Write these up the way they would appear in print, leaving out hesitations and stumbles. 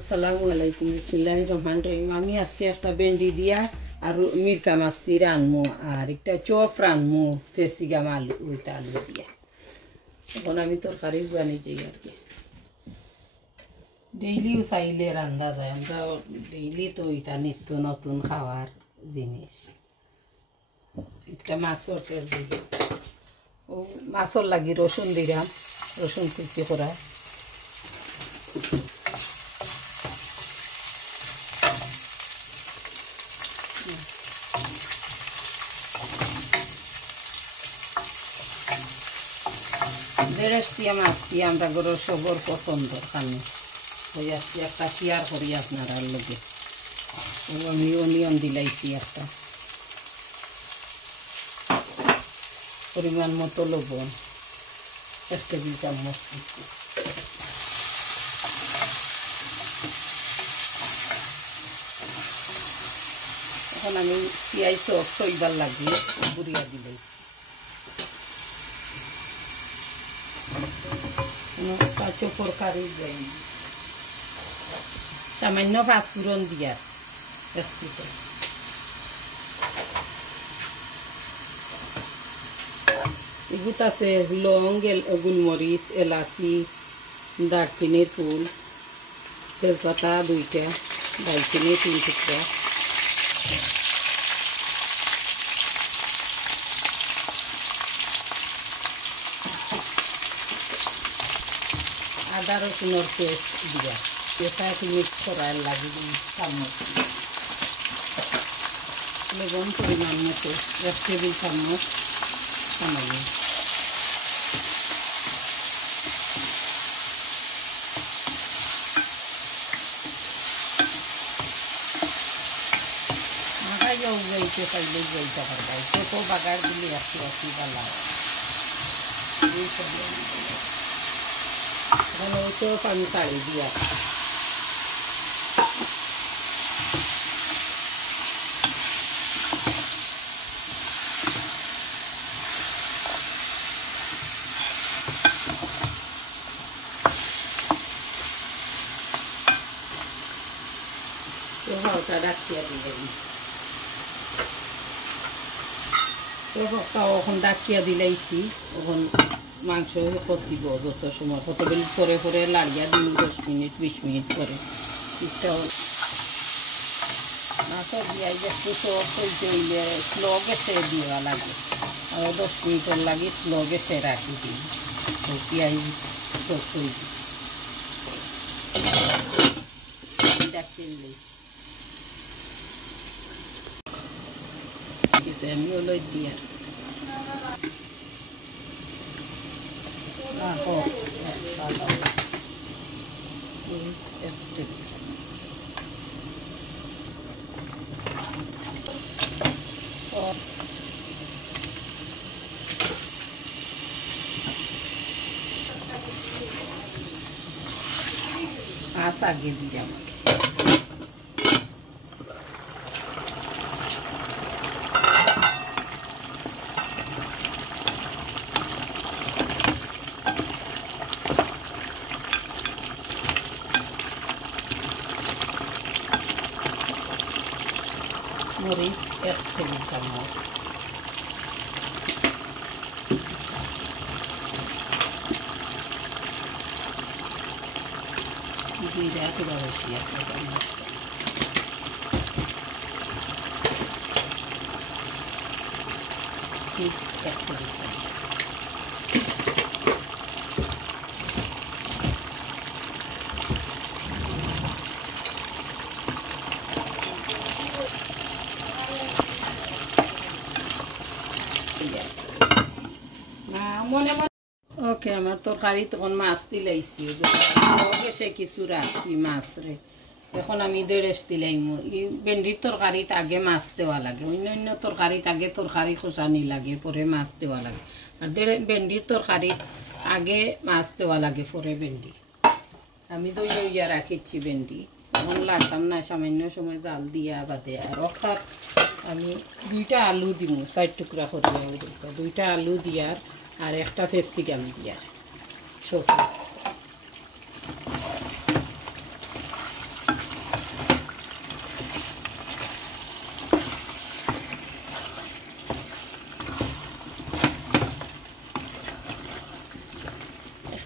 আসসালামু আলাইকুম বিসমিল্লাহির রহমানির রহিম। আমি আজকে একটা ভেন্ডি দিয়া আর মিরকা মাছ দিয়ে রানমু আর একটা চপ রানমু ক্যাপসিকাম আলু ওইটা আলু দিয়া। এখন আমি তরকারি বানিয়ে যাই আর কি। ডেইলিও চাইলে রান্ধা যায়, আমরা ডেইলি তো এটা নিত্য নতুন খাওয়ার জিনিস। একটা মাছর তেল দিই, ও মাছর লাগি রসুন দিলাম, রসুন কুচি করা। ঢেঁড়স দিয়া মাছ দিয়ে আমরা গরুর সবর পছন্দ খানি ওই আজকে একটা শেয়ার করি আপনারা লগে। আমি অনিয়ন দিলাইছি একটা, পরিমাণ মতো লবণ 1 টেবিল চামচ দিচ্ছি। এখন আমি পেঁয়াজ সইবার লাগিয়ে বুড়িয়া দিলাইছি। তরকারি যাই সামান্য পাঁচফোড়ন দিয়ার একসাথে। এগুত আছে লং, গোলমরিচ, এলাচি, দারচিনির ফুল, তেজপাতা 2টা, দারচিনি 3 টুকরা, আদা রসুনের পেস্ট দিয়া এটা একটু মিক্স করার লাগে চামচ। লবণ পরিমাণ মতো 1 টেবিল চামচ সামান্য। মাখাইয়াও যাইতে পাইলে যাইতে পারবা, ছোটো বাগার দিলে একটু ভালো হয়। চপ আমি কাড়ি দিয়া হালকা ডাকিয়া দিলাম। এখন ডাকিয়া দিলাইছি, এখন মাংস কষিব যত সময়, কতদিন পরে পরে লাড়িয়া দিন 10 মিনিট 20 মিনিট পরে। এটা মাছও দিয়া একটু চপ হইতে হইলে স্লো গ্যাসে দেওয়া লাগে, আর 10 মিনিটের লাগে স্লো গ্যাসে রাখি দিই। তো পেঁয়াজ চপ হয়ে দিই আমি ওই দিয়ার আচ্ছা আগে দিই আমাকে। মরিচ 1 টেবিল চামচ, জিরা পুরো বেশি আছে, মিক্স 1 টেবিল চামচ, ওকে। আমার তরকারি তখন মাছ দিলাইছি, গেছে কিছু রাখছি মাছ রে। এখন আমি ঢেঁড়স দিলাইম। এই ভেন্ডির তরকারিত আগে মাছ দেওয়া লাগে, অন্য অন্য তরকারিত আগে তরকারি খোসানি লাগে পরে মাছ দেওয়া লাগে, আর ভেন্ডির তরকারিত আগে মাছ দেওয়া লাগে পরে ভেন্ডি। আমি তো ইয়া রাখিচ্ছি ভেন্ডি, এখন লাড়তাম না, সামান্য সময় জাল দিয়া বাদে। আর একটা আমি 2টা আলু দিব 4 টুকরা করে, 2টা আলু দিয়ার আর একটা ক্যাপসিকাম দিয়ার সব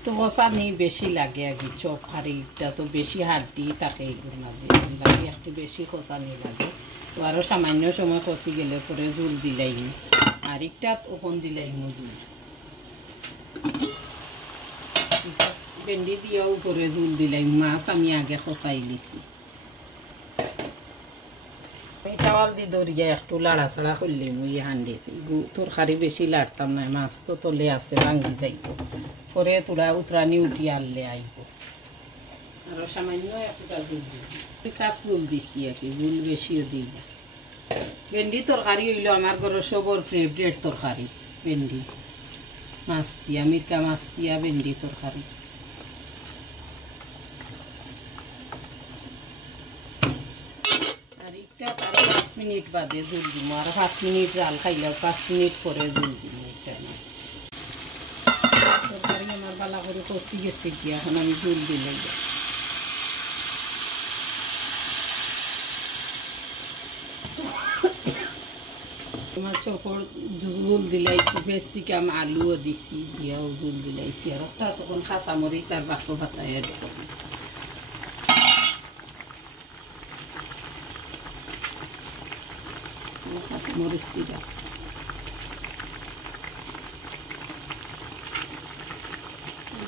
একটু কষানি বেশি লাগে আর কি চপ খারিটা তো বেশি হাড্ডি থাকে এগুলো মাঝে লাগে একটু বেশি কষানি লাগে তো আরও সামান্য সময় কষি গেলে পরে জুল দিলাইম আর একটা ওপন দিলাইম জুল ভেন্ডি দিয়েও উপরে জুল দিলাইম মাছ আমি আগে কষাই লিছি চাওয়াল দি দরিয়া একটু লাড়াছাড়া করলিম ওই হান্ডিতে তরকারি বেশি লাড়তাম না মাছ তো তলে আছে ভাঙি যাইব পরে তোরা উতরানি উঠি আনলে আইব আরও সামান্য একটা জুল দিই কাপ জুল দিছি আর কি জুল বেশিও দিই না ভেন্ডি তরকারি হইল আমার ঘরের সবর ফেভারিট তরকারি ভেন্ডি মাছ দিয়া মিরকা মাছ দিয়া ভেন্ডি তরকারি আর একটা 5 মিনিট বাদে জুল দিব আর 5 মিনিট জাল খাইলেও 5 মিনিট পরে জুল দিব তরকারি আমার বালা করে কষি গেছে কি এখন আমি জুল দিলে আমার চপর জুল দিলাইছি ফেসিকাম আলুও দিছি দিয়াও জুল দিলাইছি আর একটা তখন কাঁচামরিচ আর বাকো পাতা এড করবো কাঁচামরিচ দিবা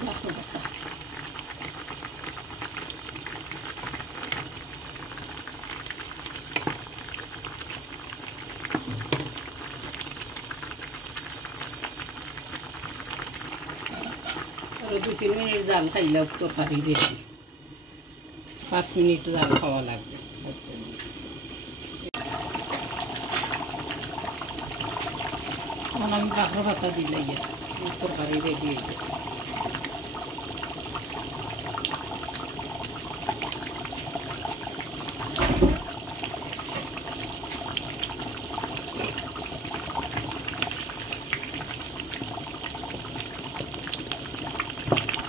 বাকো পাতা আর 2-3 মিনিট জাল খাইলে তরকারি রেডি 5 মিনিট জাল খাওয়া লাগবে এখন আমি বাকর পাতা দিলে তরকারি রেডি হয়ে গেছে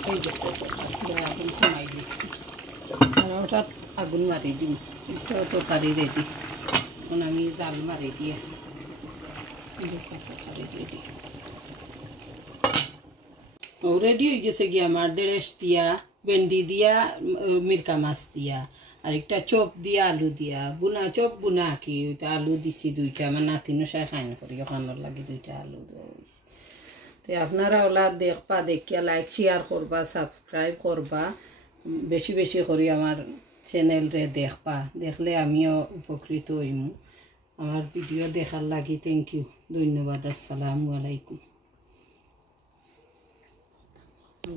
হয়ে গেছে আগুন কমাই দিচ্ছি আর ওটা আগুন মারি দিম এটাও তরকারি রেডি এখন আমি জাল মারি দিয়ে তরকারি রেডি ও রেডি হয়ে গেছে গিয়ে আমার দেড়েশ দিয়া ভেন্ডি দিয়া মিরকা মাছ দিয়া আর একটা চপ দিয়া আলু দিয়া বুনা চপ বুনা কি ওইটা আলু দিছি 2টা আমার নাতিনও সাই খাইন করি ওখানোর লাগে 2টা আলু দেওয়া হয়েছে তো আপনারা ওলা দেখবা দেখিয়া লাইক শেয়ার করবা সাবস্ক্রাইব করবা বেশি বেশি করি আমার চ্যানেল রে দেখবা দেখলে আমিও উপকৃত হইমু আমার ভিডিও দেখার লাগি থ্যাংক ইউ ধন্যবাদ আসসালামু আলাইকুম।